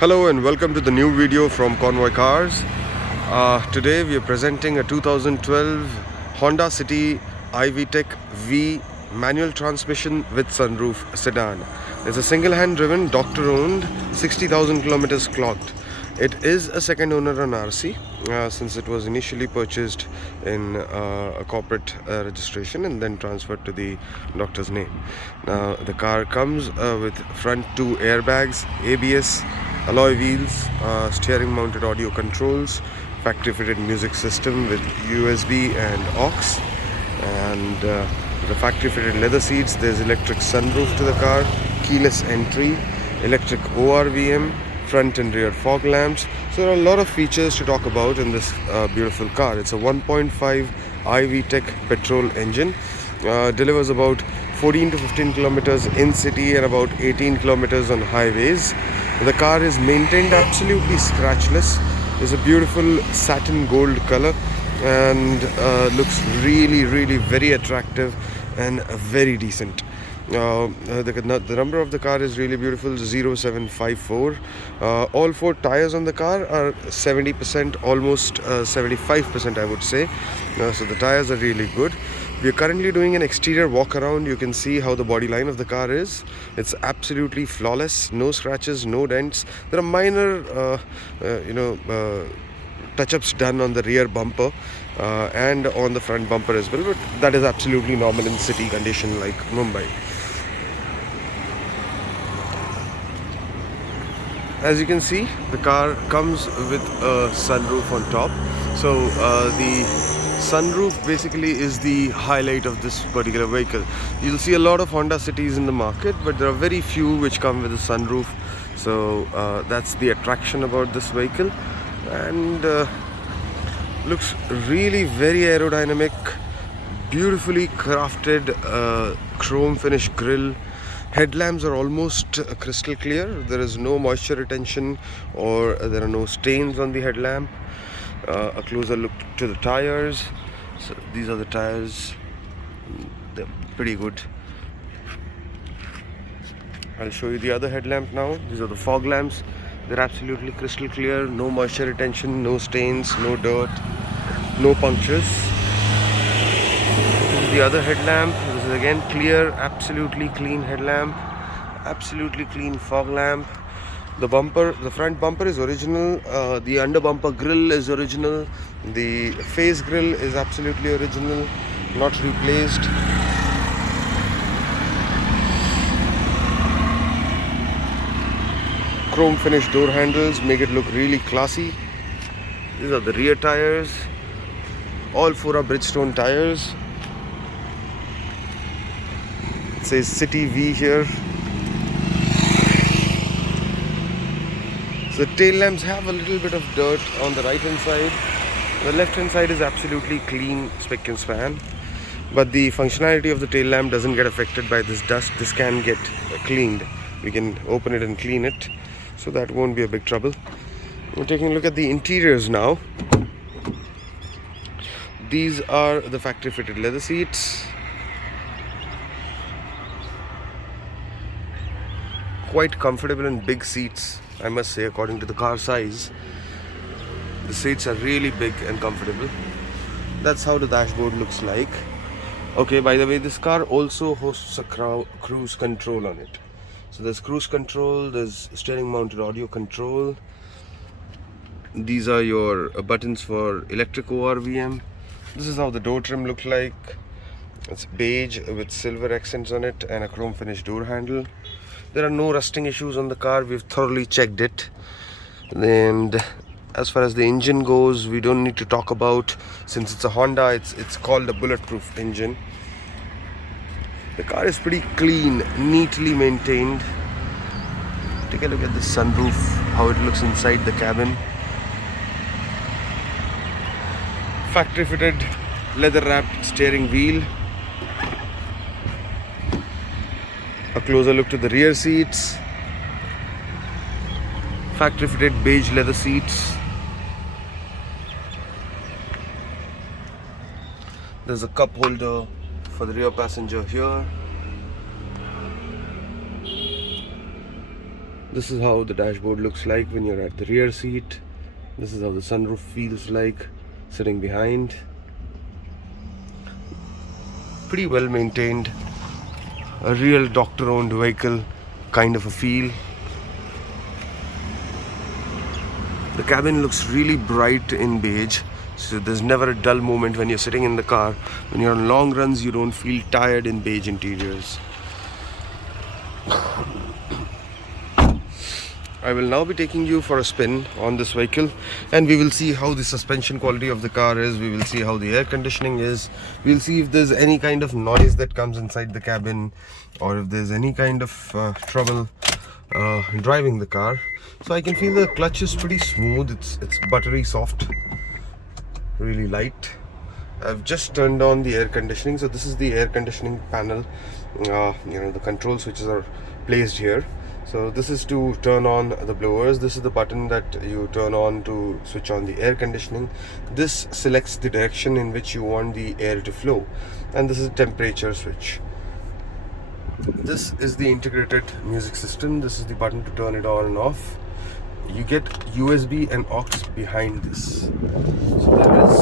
Hello and welcome to the new video from Convoy Cars. Today we are presenting a 2012 Honda City i-Vtec V manual transmission with sunroof sedan. It's a single-hand driven, doctor-owned, 60,000 kilometers clocked. It is a second owner on RC since it was initially purchased in a corporate registration and then transferred to the doctor's name. Now the car comes with front two airbags, ABS, alloy wheels, steering mounted audio controls, factory fitted music system with USB and aux, and the factory fitted leather seats. There's electric sunroof to the car, keyless entry, electric ORVM, front and rear fog lamps. So there are a lot of features to talk about in this beautiful car. It's a 1.5 i-Vtec petrol engine, delivers about 14 to 15 kilometers in city and about 18 kilometers on highways. The car is maintained absolutely scratchless. It's a beautiful satin gold color and looks really very attractive and very decent. The number of the car is really beautiful, 0754. All four tires on the car are 70%, almost 75% I would say. So the tires are really good. We are currently doing an exterior walk around. You can see how the body line of the car is. It's absolutely flawless, no scratches, no dents. There are minor touch-ups done on the rear bumper and on the front bumper as well, but that is absolutely normal in city condition like Mumbai. As you can see, the car comes with a sunroof on top. So the sunroof basically is the highlight of this particular vehicle. You'll see a lot of Honda Cities in the market, but there are very few which come with a sunroof. So that's the attraction about this vehicle, and looks really very aerodynamic, beautifully crafted chrome finish grille. Headlamps are almost crystal clear. There is no moisture retention or there are no stains on the headlamp. A closer look to the tires. So these are the tires. They're pretty good. I'll show you the other headlamp now. These are the fog lamps. They're absolutely crystal clear. No moisture retention, no stains, no dirt, no punctures. This is the other headlamp. This is again clear, absolutely clean headlamp, absolutely clean fog lamp. The bumper, the front bumper is original. The under bumper grille is original. The face grille is absolutely original, not replaced. Chrome finish door handles make it look really classy. These are the rear tires. All four are Bridgestone tires. It says City V here. So the tail lamps have a little bit of dirt on the right hand side. The left hand side is absolutely clean, spick and span. But the functionality of the tail lamp doesn't get affected by this dust. This can get cleaned. We can open it and clean it, so that won't be a big trouble. We're taking a look at the interiors now. These are the factory fitted leather seats. Quite comfortable and big seats, I must say, according to the car size. The seats are really big and comfortable. That's how the dashboard looks like. Okay, by the way, this car also hosts a cruise control on it. So there's cruise control, there's steering mounted audio control. These are your buttons for electric ORVM. This is how the door trim looks like. It's beige with silver accents on it and a chrome finish door handle. There are no rusting issues on the car. We've thoroughly checked it. And as far as the engine goes, we don't need to talk about, since it's a Honda, it's called a bulletproof engine. The car is pretty clean, neatly maintained. Take a look at the sunroof, how it looks inside the cabin. Factory fitted leather wrapped steering wheel. A closer look to the rear seats. Factory fitted beige leather seats. There's a cup holder for the rear passenger here. This is how the dashboard looks like when you're at the rear seat. This is how the sunroof feels like sitting behind. Pretty well maintained, a real doctor-owned vehicle kind of a feel. The cabin looks really bright in beige, so there's never a dull moment when you're sitting in the car. When you're on long runs, you don't feel tired in beige interiors. I will now be taking you for a spin on this vehicle, and we will see how the suspension quality of the car is. We will see how the air conditioning is. We'll see if there's any kind of noise that comes inside the cabin, or if there's any kind of trouble driving the car. So I can feel the clutch is pretty smooth. It's buttery soft, really light. I've just turned on the air conditioning. So this is the air conditioning panel. The control switches are placed here. So this is to turn on the blowers. This is the button that you turn on to switch on the air conditioning. This selects the direction in which you want the air to flow, and this is a temperature switch. This is the integrated music system. This is the button to turn it on and off. You get USB and aux behind this. So there is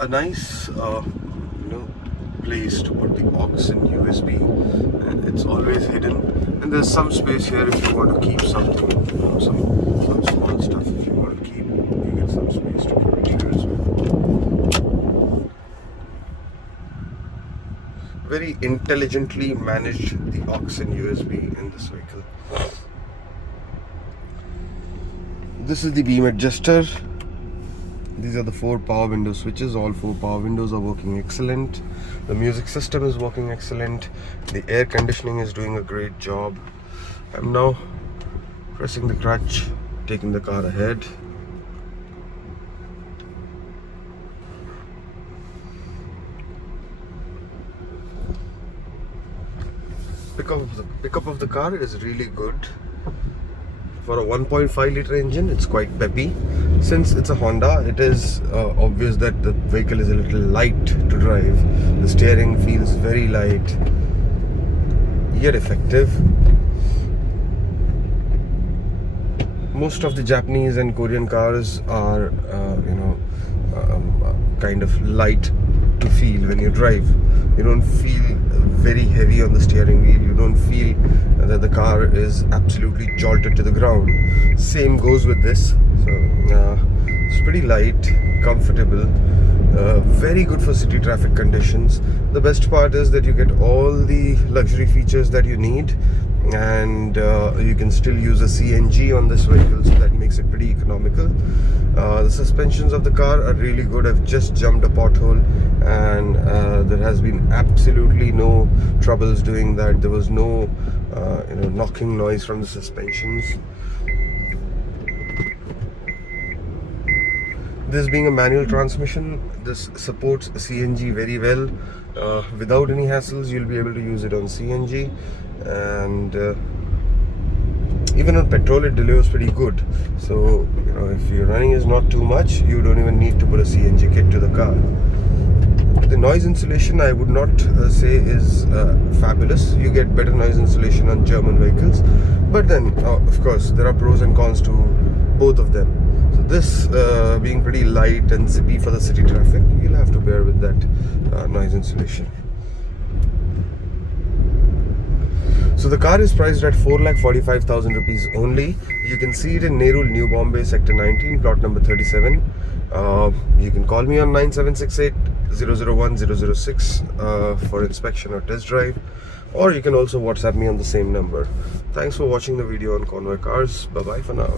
a nice place to put the aux and USB, and it's always hidden, and there's some space here if you want to keep something, some small stuff. If you want to keep, you get some space to keep it here as well. Very intelligently managed, the aux and USB in this vehicle. This is the beam adjuster. These are the 4 power window switches. All 4 power windows are working excellent. The music system is working excellent. The air conditioning is doing a great job. I'm now pressing the clutch, taking the car ahead. Pickup of the car is really good. For a 1.5 liter engine, it's quite peppy. Since it's a Honda, it is obvious that the vehicle is a little light to drive. The steering feels very light, yet effective. Most of the Japanese and Korean cars are, kind of light to feel when you drive. You don't feel very heavy on the steering wheel. You don't feel that the car is absolutely jolted to the ground. Same goes with this. So it's pretty light, comfortable, very good for city traffic conditions. The best part is that you get all the luxury features that you need, and you can still use a CNG on this vehicle, so that makes it pretty economical. The suspensions of the car are really good. I've just jumped a pothole, and there has been absolutely no troubles doing that. There was no knocking noise from the suspensions. This being a manual transmission, this supports CNG very well. Without any hassles, you'll be able to use it on CNG, and even on petrol it delivers pretty good. So if your running is not too much, you don't even need to put a CNG kit to the car. The noise insulation, I would not say is fabulous. You get better noise insulation on German vehicles, but then of course there are pros and cons to both of them. So this being pretty light and zippy for the city traffic, you'll have to bear with that noise insulation. So the car is priced at 4,45,000 rupees only. You can see it in Nerul, New Bombay, Sector 19, plot number 37. You can call me on 9768 001 006 for inspection or test drive, or you can also WhatsApp me on the same number. Thanks for watching the video on Convoy Cars. Bye bye for now.